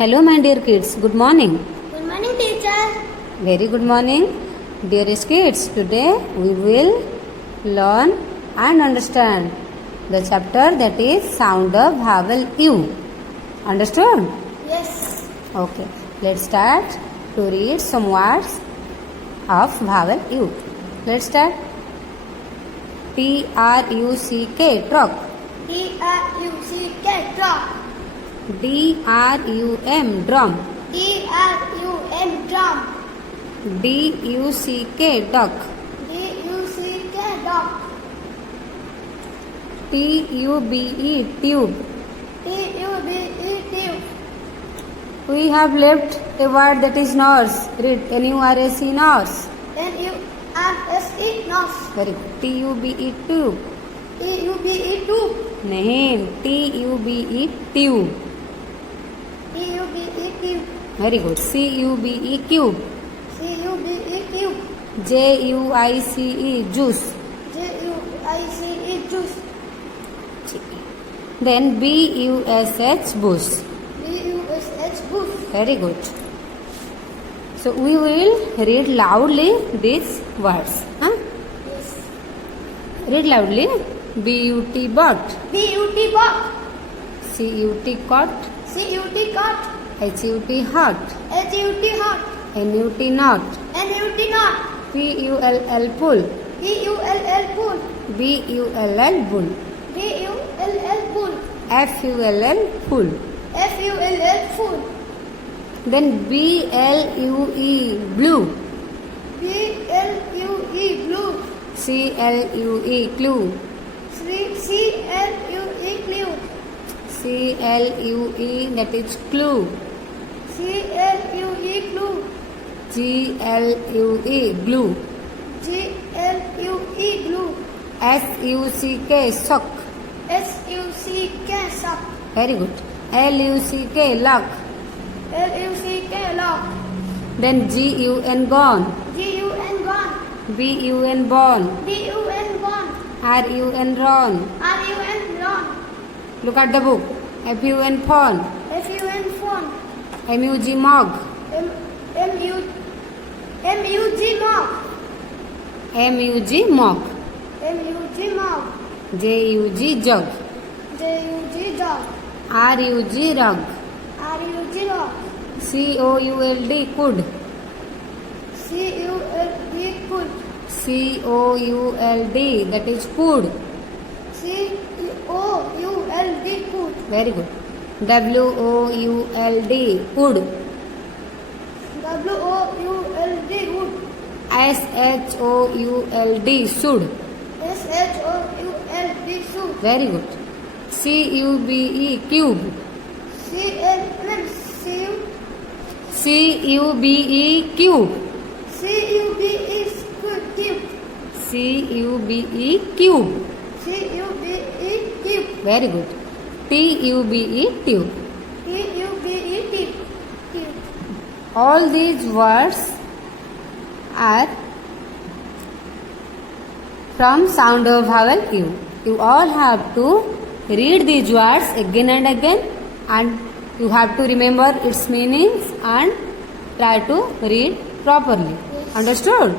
Hello, my dear kids. Good morning. Good morning, teacher. Very good morning, dearest kids. Today we will learn and understand the chapter that is sound of vowel U. Understood? Yes. Okay. Let's start to read some words of vowel U. Let's start. T-R-U-C-K, truck. T-R-U-C-K, truck. D-R-U-M, drum. D-R-U-M, drum. D-U-C-K, duck. D-U-C-K, duck. T-U-B-E, tube. T-U-B-E, tube. We have left a word that is nurse. Read N-U-R-S-E, nurse. N-U-R-S-E, nurse. Very good. T-U-B-E, tube. T-U-B-E, tube. नहीं, T-U-B-E, tube. T-U-B-E, tube. Very good. C-U-B-E, cube. C-U-B-E, cube. J-U-I-C-E, juice. J-U-I-C-E, juice. Then B-U-S-H, bush. B-U-S-H, bush. Very good. So we will read loudly these words. Huh? Yes. Read loudly. B-U-T, but. B-U-T, but. C-U-T, cot. C-U-T, cut. H-U-T, hot. H-U-T, hot. N-U-T, not. N-U-T, not. P-U-L-L, pull. P-U-L-L, pull. B-U-L-L, bull. B-U-L-L, pull. F-U-L-L, pull. F-U-L-L, full. Then B-L-U-E, blue. B-L-U-E, blue. C-L-U-E, clue. C-L-U-E, clue. C-L-U-E, that is clue. C-L-U-E, clue. G-L-U-E, glue. G-L-U-E, glue. S-U-C-K, sock. S-U-C-K, suck. Very good. L-U-C-K, luck. L-U-C-K, lock. Then G-U-N, gone. G-U-N, gone. B-U-N, born. B-U-N, gone. R-U-N, run. R-U-N, run. Look at the book. F-U-N, phone. F-U-N, phone. M-U-G, mug. M-U-G, mug. M-U-G, mug. M-U-G, mug. J-U-G, jug. J-U-G, dog. R-U-G, rug. R-U-G, dog. C-O-U-L-D, could. C-U-L-D, could. C-O-U-L-D, that is could. C-O-U-L-D, could. Very good. W-O-U-L-D, would. W-O-U-L-D, would. S-H-O-U-L-D, should. S-H-O-U-L-D, should. Very good. C-U-B-E, cube. C-U-B-E, C-U-B-E, cube. C-U-B-E, cube. C-U-B-E, cube. C-U-B-E, cube. Very good. T-U-B-E, tube. T-U-B-E, tube. All these words are from sound of vowel U. You all have to read these words again and again, and you have to remember its meanings and try to read properly. Understood?